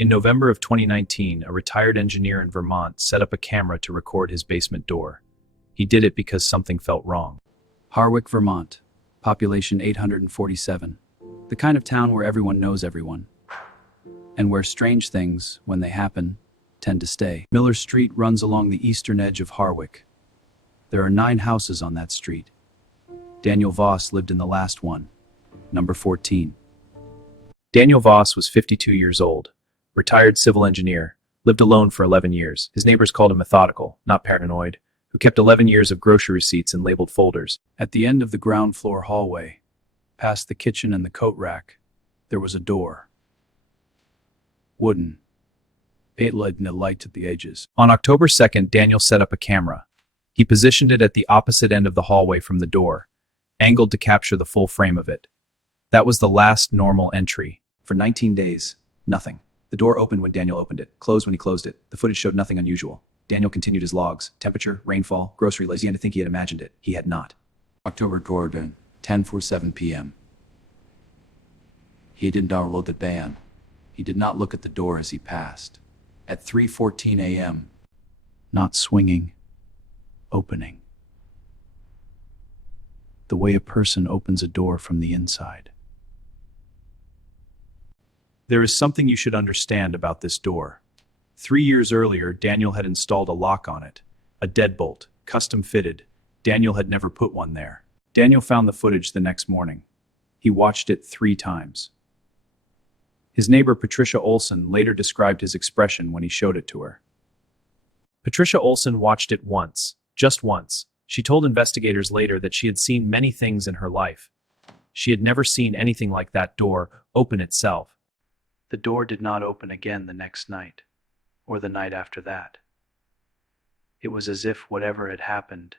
In November of 2019, a retired engineer in Vermont set up a camera to record his basement door. He did it because something felt wrong. Harwick, Vermont. Population 847. The kind of town where everyone knows everyone. And where strange things, when they happen, tend to stay. Miller Street runs along the eastern edge of Harwick. There are 9 houses on that street. Daniel Voss lived in the last one, number 14. Daniel Voss was 52 years old, retired civil engineer, lived alone for 11 years. His neighbors called him methodical, not paranoid, who kept 11 years of grocery receipts in labeled folders. At the end of the ground floor hallway, past the kitchen and the coat rack, there was a door. Wooden. It led in a light at the edges. On October 2nd, Daniel set up a camera. He positioned it at the opposite end of the hallway from the door, angled to capture the full frame of it. That was the last normal entry. For 19 days, nothing. The door opened when Daniel opened it, closed when he closed it. The footage showed nothing unusual. Daniel continued his logs, temperature, rainfall, grocery list. He began to think he had imagined it. He had not. October 3rd, 10:47 p.m. He didn't download the ban. He did not look at the door as he passed. At 3:14 a.m. Not swinging. Opening. The way a person opens a door from the inside. There is something you should understand about this door. 3 years earlier, Daniel had installed a lock on it, a deadbolt, custom fitted. Daniel had never put one there. Daniel found the footage the next morning. He watched it 3 times. His neighbor Patricia Olson later described his expression when he showed it to her. Patricia Olson watched it once, just once. She told investigators later that she had seen many things in her life. She had never seen anything like that door open itself. The door did not open again the next night, or the night after that. It was as if whatever had happened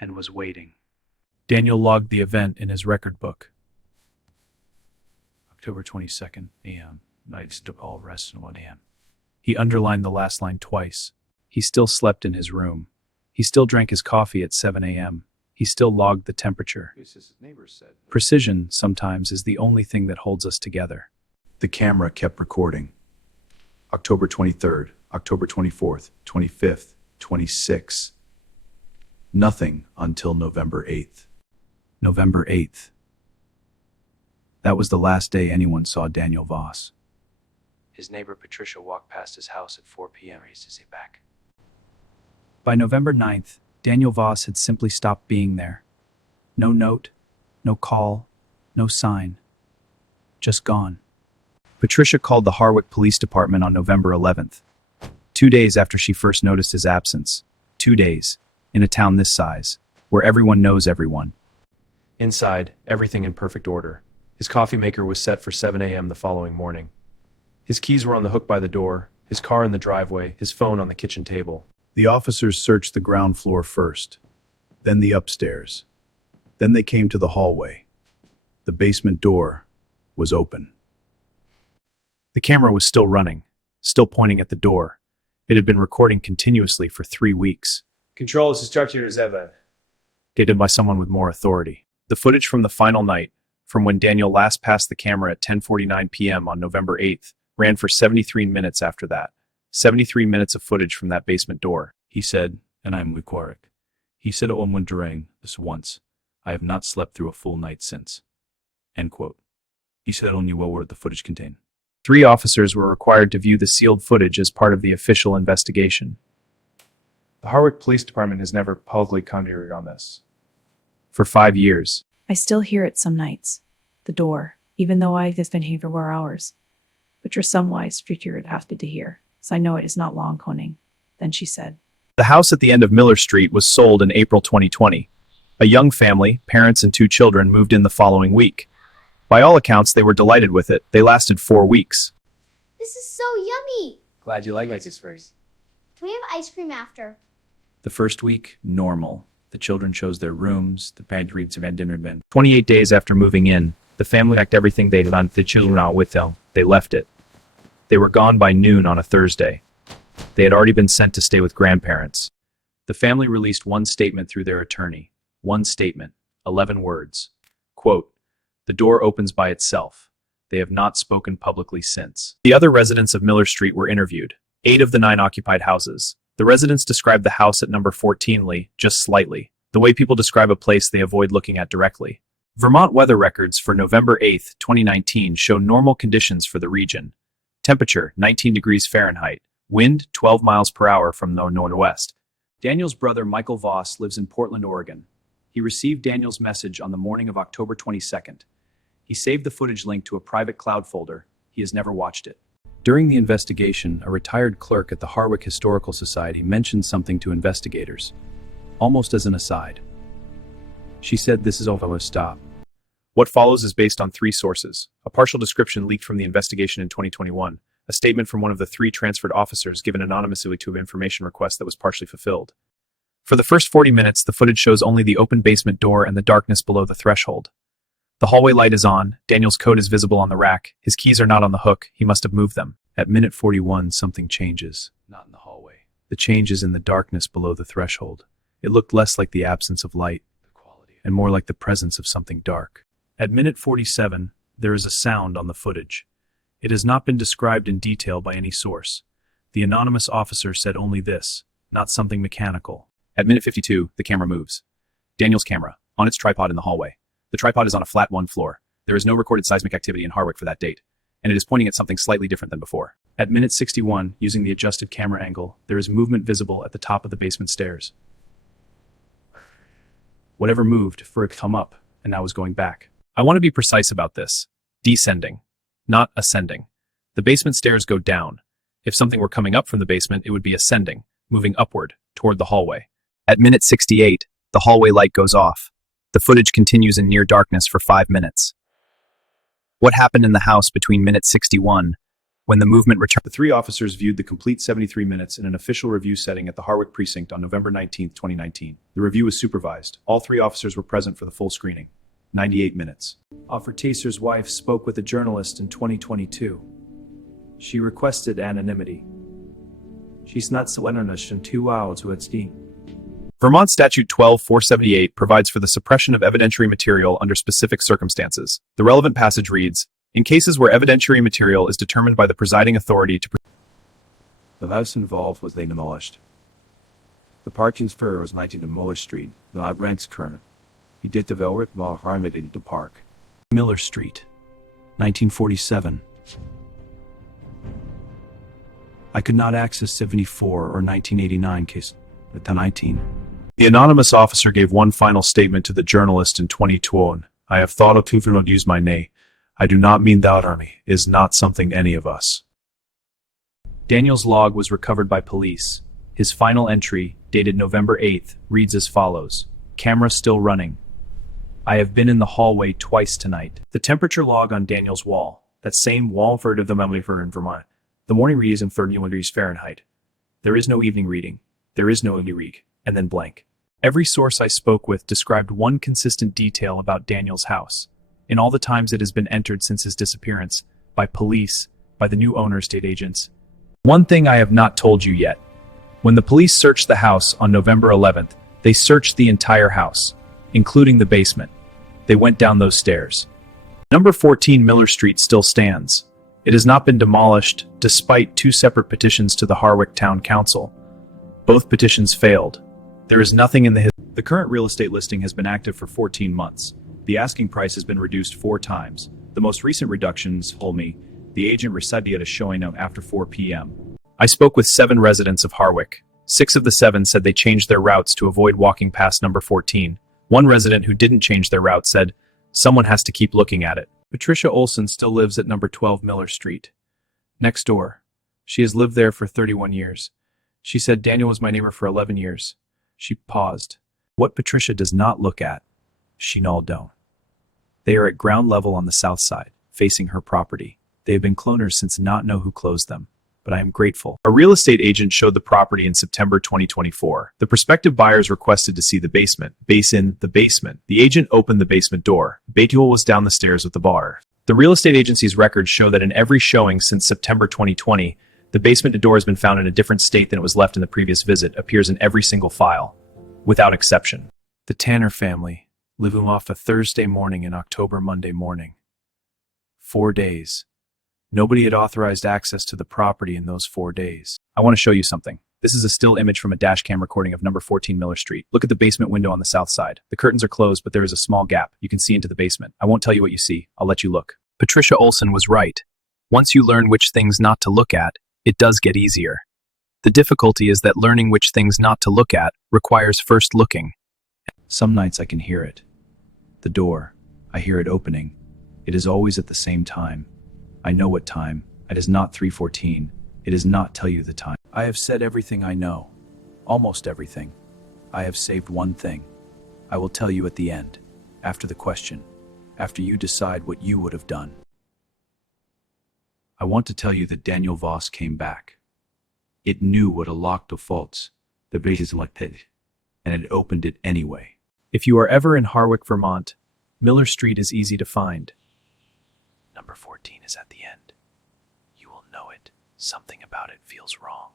and was waiting. Daniel logged the event in his record book. October 22nd, a.m. Nights to all rest in 1 a.m. He underlined the last line twice. He still slept in his room. He still drank his coffee at 7 a.m. He still logged the temperature. Precision, sometimes, is the only thing that holds us together. The camera kept recording. October 23rd, October 24th, 25th, 26th. Nothing until November 8th. November 8th. That was the last day anyone saw Daniel Voss. His neighbor Patricia walked past his house at 4 p.m. Raised his head back. By November 9th, Daniel Voss had simply stopped being there. No note, no call, no sign. Just gone. Patricia called the Harwick Police Department on November 11th, 2 days after she first noticed his absence. 2 days, in a town this size, where everyone knows everyone. Inside, everything in perfect order. His coffee maker was set for 7 a.m. the following morning. His keys were on the hook by the door, his car in the driveway, his phone on the kitchen table. The officers searched the ground floor first, then the upstairs. Then they came to the hallway. The basement door was open. The camera was still running, still pointing at the door. It had been recording continuously for 3 weeks. Control is structured as ever. Gated by someone with more authority. The footage from the final night, from when Daniel last passed the camera at 10:49 p.m. on November 8th, ran for 73 minutes after that. 73 minutes of footage from that basement door. He said, and I am with Warwick. He said it on during this once. I have not slept through a full night since. End quote. He said only what word the footage contained. 3 officers were required to view the sealed footage as part of the official investigation. The Harwick Police Department has never publicly commented on this. For 5 years. I still hear it some nights. The door, even though I have been here for 4 hours. But you're some wise creature it happy to hear, so I know it is not long coning. Then she said. The house at the end of Miller Street was sold in April 2020. A young family, parents and 2 children, moved in the following week. By all accounts, they were delighted with it. They lasted 4 weeks. This is so yummy. Glad you like my first. Can we have ice cream after? The first week, normal. The children chose their rooms. The parents had dinner been. 28 days after moving in, the family packed everything they'd done. The children out with them. They left it. They were gone by noon on a Thursday. They had already been sent to stay with grandparents. The family released one statement through their attorney. One statement, 11 words. Quote, "The door opens by itself. They have not spoken publicly since. The other residents of Miller Street were interviewed. 8 of the 9 occupied houses. The residents described the house at number 14 just slightly, the way people describe a place they avoid looking at directly. Vermont weather records for November 8, 2019 show normal conditions for the region. Temperature 19 degrees Fahrenheit. Wind 12 miles per hour from the northwest. Daniel's brother Michael Voss lives in Portland, Oregon. He received Daniel's message on the morning of October 22nd. He saved the footage link to a private cloud folder. He has never watched it. During the investigation, a retired clerk at the Harwick Historical Society mentioned something to investigators, almost as an aside. She said, "This is over, stop." What follows is based on 3 sources. A partial description leaked from the investigation in 2021, a statement from one of the 3 transferred officers given anonymously to an information request that was partially fulfilled. For the first 40 minutes, the footage shows only the open basement door and the darkness below the threshold. The hallway light is on, Daniel's coat is visible on the rack, his keys are not on the hook, he must have moved them. At minute 41, something changes. Not in the hallway. The change is in the darkness below the threshold. It looked less like the absence of light, and more like the presence of something dark. At minute 47, there is a sound on the footage. It has not been described in detail by any source. The anonymous officer said only this, not something mechanical. At minute 52, the camera moves. Daniel's camera, on its tripod in the hallway. The tripod is on a flat 1 floor. There is no recorded seismic activity in Harwick for that date, and it is pointing at something slightly different than before. At minute 61, using the adjusted camera angle, there is movement visible at the top of the basement stairs. Whatever moved for it to come up, and now is going back. I want to be precise about this. Descending, not ascending. The basement stairs go down. If something were coming up from the basement, it would be ascending, moving upward, toward the hallway. At minute 68, the hallway light goes off. The footage continues in near darkness for 5 minutes. What happened in the house between minute 61, when the movement returned? The 3 officers viewed the complete 73 minutes in an official review setting at the Harwick precinct on November 19, 2019. The review was supervised. All 3 officers were present for the full screening. 98 minutes. Officer Taser's wife spoke with a journalist in 2022. She requested anonymity. She's not in 2 hours to its team. Vermont Statute 12-478 provides for the suppression of evidentiary material under specific circumstances. The relevant passage reads, in cases where evidentiary material is determined by the presiding authority to The house involved was demolished. The parking spur was 19 to Miller Street, not Rent's current. He did develop while Harwick into park. Miller Street, 1947. I could not access 74 or 1989 case at the 19. The anonymous officer gave one final statement to the journalist in 2012. I have thought of to not use my name. I do not mean that army is not something any of us. Daniel's log was recovered by police. His final entry, dated November 8th, reads as follows. Camera still running. I have been in the hallway twice tonight. The temperature log on Daniel's wall, that same wall for of the memory for in Vermont. The morning read is in 31 degrees Fahrenheit. There is no evening reading. There is no read, and then blank. Every source I spoke with described one consistent detail about Daniel's house. In all the times it has been entered since his disappearance, by police, by the new owner state agents. One thing I have not told you yet. When the police searched the house on November 11th, they searched the entire house, including the basement. They went down those stairs. Number 14 Miller Street still stands. It has not been demolished, despite 2 separate petitions to the Harwick Town Council. Both petitions failed. There is nothing in the current real estate listing has been active for 14 months. The asking price has been reduced 4 times. The most recent reductions told me the agent received at a showing of after 4 p.m. I spoke with 7 residents of Harwick. 6 of the 7 said they changed their routes to avoid walking past number 14. One resident who didn't change their route said, someone has to keep looking at it. Patricia Olson still lives at number 12 Miller Street. Next door. She has lived there for 31 years. She said Daniel was my neighbor for 11 years. She paused. What Patricia does not look at, she don't. They are at ground level on the south side, facing her property. They have been cloners since not know who closed them, but I am grateful. A real estate agent showed the property in September 2024. The prospective buyers requested to see the basement. The basement. The agent opened the basement door. Batiol was down the stairs with the bar. The real estate agency's records show that in every showing since September 2020, the basement door has been found in a different state than it was left in the previous visit, appears in every single file, without exception. The Tanner family, living off a Thursday morning in October Monday morning. 4 days. Nobody had authorized access to the property in those 4 days. I want to show you something. This is a still image from a dash cam recording of number 14 Miller Street. Look at the basement window on the south side. The curtains are closed, but there is a small gap. You can see into the basement. I won't tell you what you see. I'll let you look. Patricia Olson was right. Once you learn which things not to look at, it does get easier. The difficulty is that learning which things not to look at requires first looking. Some nights I can hear it. The door. I hear it opening. It is always at the same time. I know what time. It is not 3:14. It does not tell you the time. I have said everything I know. Almost everything. I have saved one thing. I will tell you at the end. After the question. After you decide what you would have done. I want to tell you that Daniel Voss came back. It knew what a locked defaults, the basis elected, and it opened it anyway. If you are ever in Harwick, Vermont, Miller Street is easy to find. Number 14 is at the end. You will know it. Something about it feels wrong.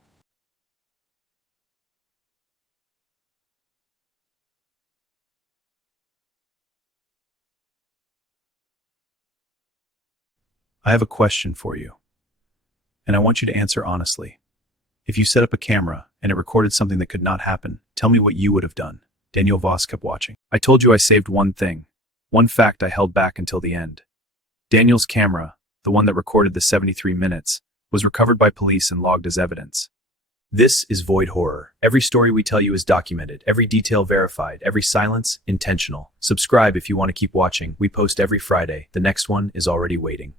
I have a question for you, and I want you to answer honestly. If you set up a camera and it recorded something that could not happen, tell me what you would have done. Daniel Voss kept watching. I told you I saved one thing, one fact I held back until the end. Daniel's camera, the one that recorded the 73 minutes, was recovered by police and logged as evidence. This is Void Horror. Every story we tell you is documented, every detail verified, every silence intentional. Subscribe if you want to keep watching. We post every Friday. The next one is already waiting.